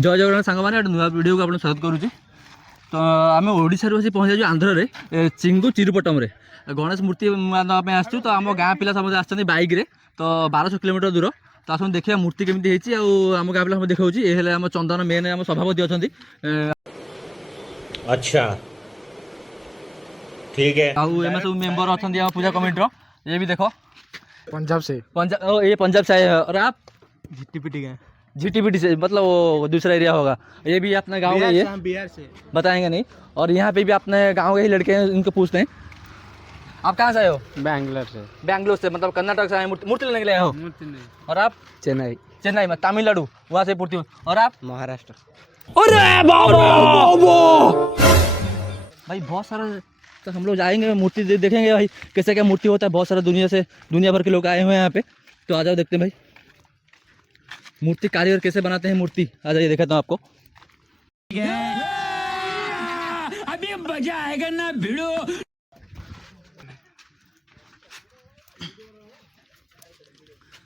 जय जगन्नाथ सांग मैंने नुआ वीडियो को आप स्वागत करुँच। तो आम ओडिशा बस पहुँच जाऊँ आंध्र में चिंगू चिरुपटम रे गणेश मूर्ति नापे आसू। तो आम गाँ पिला समस्त आसछन्ति बाइक रे। तो 1200 किलोमीटर दूर। तो आस देखिए मूर्ति केमती होती आम गाँ पिला देखा ये आम चंदन मेन आम सभापति अच्छा। अच्छा ठीक है। आम सब मेम्बर अच्छा पूजा कमिटी ये भी देखो पंजाब से ये पंजाब से आए। और आप जीटीपीटी से मतलब वो दूसरा एरिया होगा। ये भी अपने गांव का ये बिहार से बताएंगे नहीं। और यहाँ पे भी अपने गांव के ही लड़के हैं, इनको पूछते हैं आप कहाँ से आए हो? बैंगलोर से मतलब कर्नाटक से आए मूर्ति लेने के लिए आए हो? और आप? चेन्नई में तमिलनाडु वहाँ से पूर्ति। और आप? महाराष्ट्र। अरे भाई बहुत सारा तो हम लोग जाएंगे मूर्ति देखेंगे भाई कैसे क्या मूर्ति होता है। बहुत सारा दुनिया भर के लोग आए हुए हैं यहाँ पे। तो आ जाओ देखते हैं भाई मूर्ति कारीगर कैसे बनाते हैं मूर्ति। आ जाइए दिखाता हूँ आपको। अभी मजा आएगा ना भिड़ो।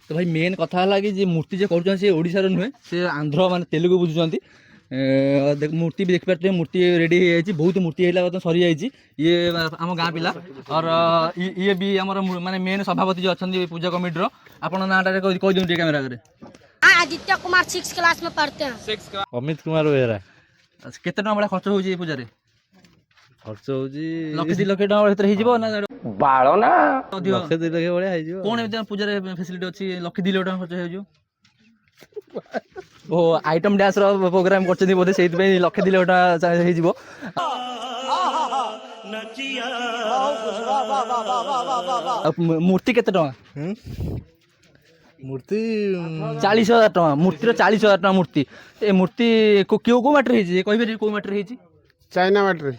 तो भाई मेन कथा है कि मूर्ति जो कर ओडिशा नुहे से आंध्र माने तेलुगु बुझुंट। देख मूर्ति भी देख पारे मूर्ति रेडी हो जाए। बहुत मूर्ति है सरी जाइए ये आम गाँ पिला। और ये भी आम माने मेन सभापति जो अच्छा पूजा कमिटी आप नाटा कह दिखाई कैमेरा आगे। आदित्य कुमार 6 क्लास में पढ़ते हैं। अमित कुमार बेहरा। केते टका भाई खर्च होची पूजा रे? खर्च होची लक्ष 2 लाख टका भीतर हे जिवो ना बाळो ना लक्ष 2 लाख भलिया हे जिवो। कोन एते पूजा रे फैसिलिटी अछि लक्ष 2 लाख टका खर्च हे जो? ओ आइटम डांस रो प्रोग्राम करछथि बोधे सेति पे लक्ष 2 लाख टका हे जिवो। मूर्ति केते टका? मूर्ति 40,000 टका मूर्ति 40,000 टका मूर्ति। ए मूर्ति को क्यों को मैटर हे कहि को मैटर हे? चाइना मैटर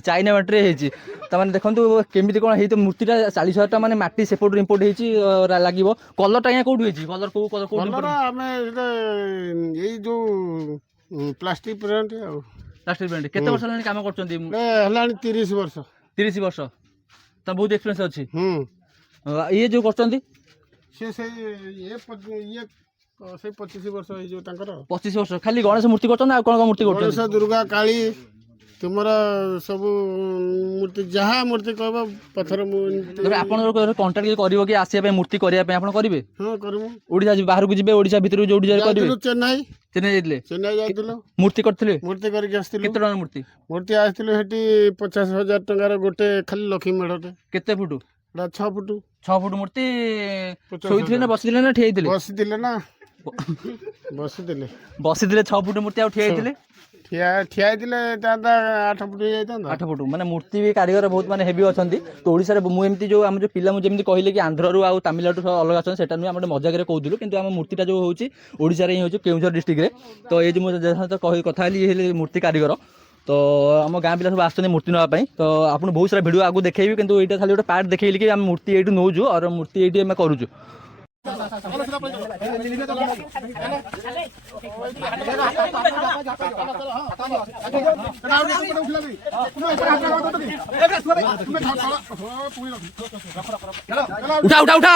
चाइना माटी हे। तमाने देखंतु केमिति कोन हे। तो मूर्तिटा 40,000 टका माने माटी सेपोर्ट इम्पोर्ट हेची लागिवो। कलर टा या कोड हेची कलर को कलर हमें यही जो प्लास्टिक प्रिंट है प्लास्टिक पेंट। केते वर्ष लानी काम करचंदी? हलानी 30 वर्ष। 30 वर्ष त बहुत एक्सपीरियंस अछि। ये जो करचंदी से ये 25 वर्ष है जो तांकर 25 वर्ष खाली गणेश मूर्ति करचन आ कोन मूर्ति करचन? गणेश दुर्गा काली तुमरा सब मूर्ति जहाँ मूर्ति कहबा पत्थर तबे आपन कांटेक्ट करिवो कि आसिया पे मूर्ति करिया पे आपन करिवे? हां करमु। ओडिसा बाहर को जिबे ओडिसा भीतर जोडी जाय करिवे? चेन्नई जाइतिलो मूर्ति करथिले मूर्ति करके आस्तिलो। केते टका मूर्ति आस्तिलो हेटी 50,000 टका गोटे खाली लक्ष्मी मेढटे। केते फुट? 6 फुट। 6 फुट मूर्ति सोइथिले ना बसिथिले ना ठेइथिले? बसिथिले ना बसिथिले 6 फुट मूर्ति आ ठेइथिले? ठिया दिले 8 फुट हो जाता। 8 फुट माने मूर्ति भी कारीगर बहुत माने हेवी अछंती। तो ओडिसा रे मु एमती जो हम जो पिला मु जेमती कहिले कि आंध्र रु आ तमिलनाडु सब अलग अछन सेटा नु हम मजाक रे कहउदिलु। किंतु हम मूर्तिटा जो होउची ओडिसा रे ही होउची केउझर डिस्ट्रिक्ट रे। तो ए जो मु जहां तो कहि कथा हली हे मूर्ति कारीगर। तो आम गाँ पिला सब आसछन्ती मूर्ति नवा पई। तो आपन बहुत सारा वीडियो आगु देखेइबी किंतु एटा खाली गोटे पार्ट देखेइली कि हम मूर्ति एटू नौजु और मूर्ति एटी हम करूजु। उठा उठा उठा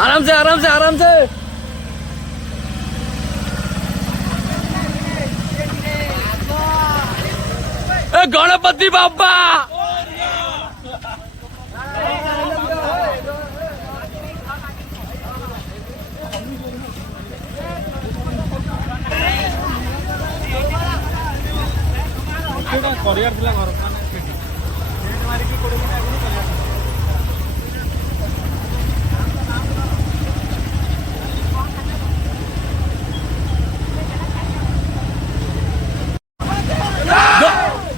आराम से आराम से आराम से। गणपति बाबा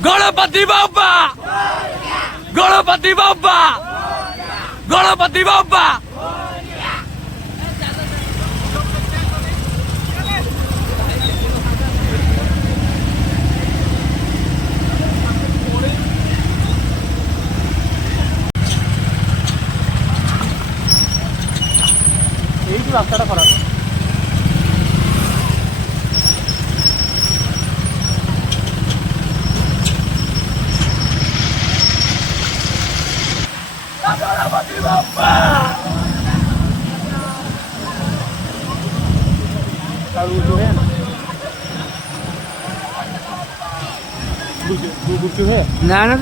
गणपति बाबा गणपति बाबा गणपति बाबा। রাস্তাটা খারাপ। ନା ନା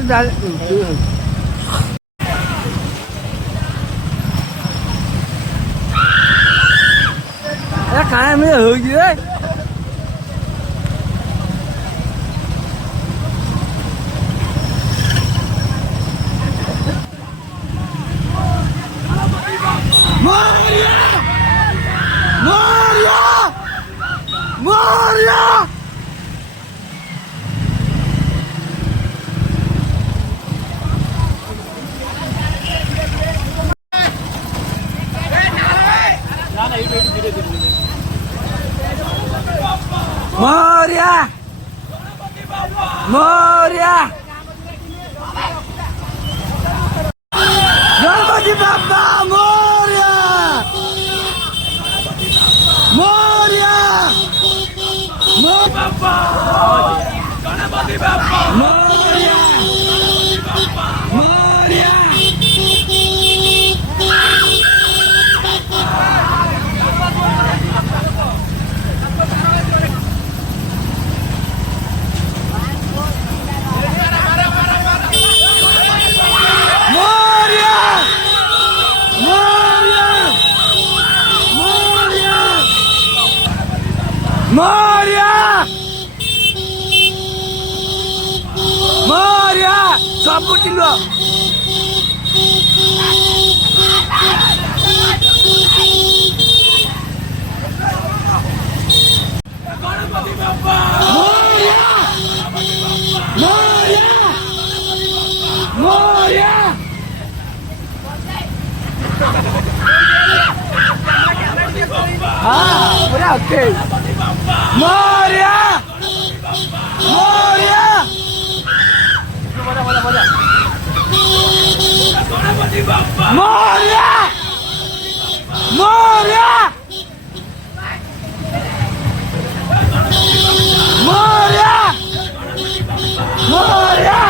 ତ କାଣା ଏମିତି ହଉଛି ରେ Moria! Moria! Ganpati Bappa Moria! Moria! Moria! Ganpati Bappa Moria! Moria! Moria! Moria! Sabut dulu. Moria! Moria! Moria! Ah, udah oke. Moria! Moria! Moria! Moria! Moria! Moria!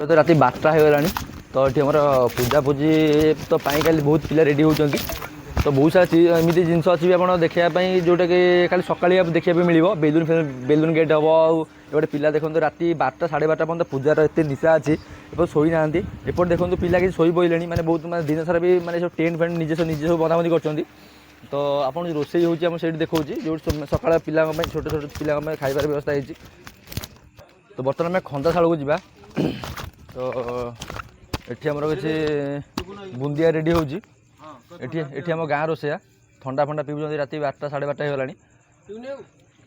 तो राति 12टा हो गलानी तो ये आम पूजा पूजी तो खाली बहुत पिला रेडी होती तो बहुत सारा एमती जिन अच्छी आप देखापी जोटा कि खाली सकाल देखा मिल बेलून बेलून गेट हम आउटे पिला देखो राति 12टा 12:30 पर्यटन पूजार एत निशा अच्छी एपट शोई ना एपट देखो पिला कि शोई पड़े माने बहुत माने दिन सारा भी माने सब टेंट फेंट निजे निजे सब बंधाबंधी कर तो आप रोषे होती देखा जो सका पिला छोट छोट पिला खाइबार व्यवस्था होती तो बर्तमान आम खंदाशाल को जा तो ये आमर किसी बुंदिया रेडी होती आम गाँ रोषेया ठंडा फंडा पीऊँ राति 12टा 12:30 होगा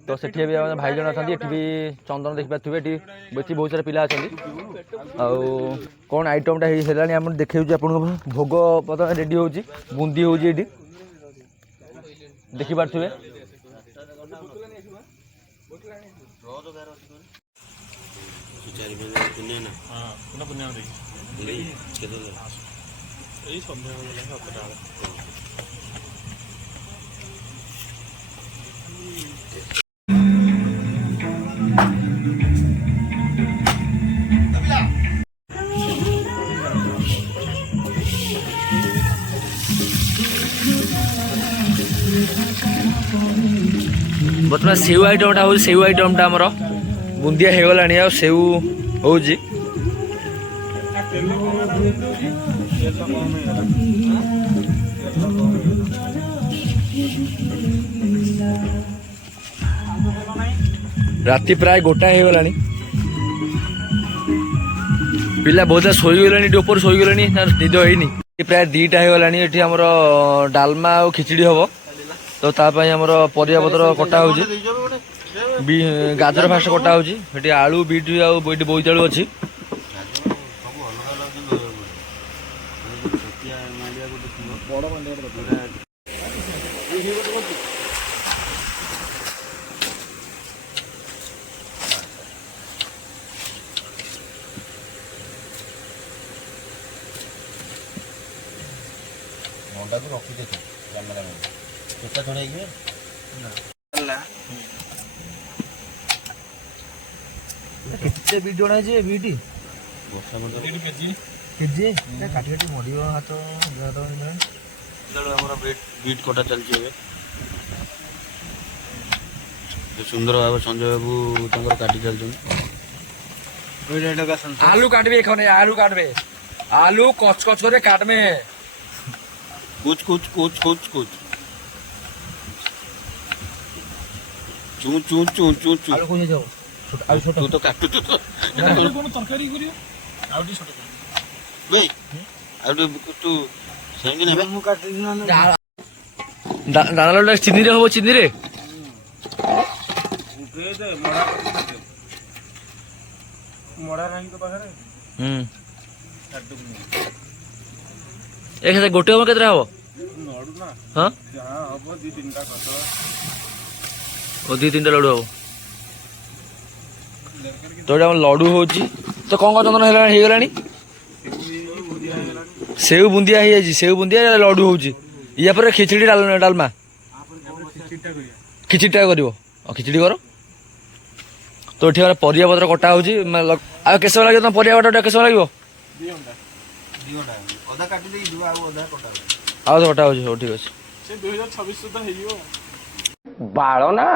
तो सेठी भी भाई जन अच्छा भी चंदन देखिए ये बहुत सारा पिला अच्छा कौन आइटमटा है आम देखा आप भोग प्रथम रेडी हो बुंदी हो देखिपे बर्तमान सेव आइटमटा हो सेव आइटमटा आमर बुंदिया हो गलानी आ सेव हो ରାତି ପ୍ରାୟ 1ଟା ହେଇଗଲାଣି। ପିଲା ବହୁତ ଶୋଇଗଲେଣି, ଏଠି ଉପରେ ଶୋଇଗଲେଣି, ନିଦ ହେଇନି। ପ୍ରାୟ 2ଟା ହେଇଗଲାଣି। ଏଠି ଆମର ଡାଲମା ଆଉ ଖିଚିଡ଼ି ହବ। ତ ତା ପାଇଁ ଆମର ପରିବା ପତ୍ର କଟା ହଉଛି। ଗାଜର ଫାଷ୍ଟ କଟା ହଉଛି। ଏଠି ଆଳୁ, ବିଟ୍ ଆଉ ଏଠି ବୋଇତାଳୁ ଅଛି। କେତେ ବିଟ୍ ଜଣା ହେଇଛି ବିଟ୍ କେଜି କାଟି କାଟି ମରିବ ହାତ। ଆମର ବିଟ୍ କଟା ଚାଲିଛି ଏବେ। ସୁନ୍ଦର ଭାବେ ସଞ୍ଜୟ ବାବୁ ତାଙ୍କର କାଟି ଚାଲିଛନ୍ତି। आलू काटबे एखने आलू काटबे आलू कच कच करे काटबे कुछ चू आलू कोन जाओ आलू छोटा तू तो काटू तू तो कोन तरकारी करियो आउटी छोट भाई आउटी तू सेंगी नेबे मु काट दिना दाना लडा चिनी रे हो चिनी रे उठे दे मड़ा नहीं तो पाखरे एक गोटे हम केतरा हो नडू ना हां जहां हबो 2-3टा कत ओ 2-3टा लडू हो तो हम लडू होची तो कोन कोन चंदन हेला हे गेलानी सेव बुंदिया हे जाई सेव बुंदिया लडू होची या पर खिचड़ी डालमा खिचड़ीटा करिवो खिचड़ी करो तो एठी हमरा परिया पत्र कटा होची आ केसो लागियो त परिया पत्र केसो लागियो 2 घंटा आधा काटी दे दुआ आधा कटा आ तो कटा होची हो ठीक अछि से 2026 सुद्धा हेइयो बाळ ना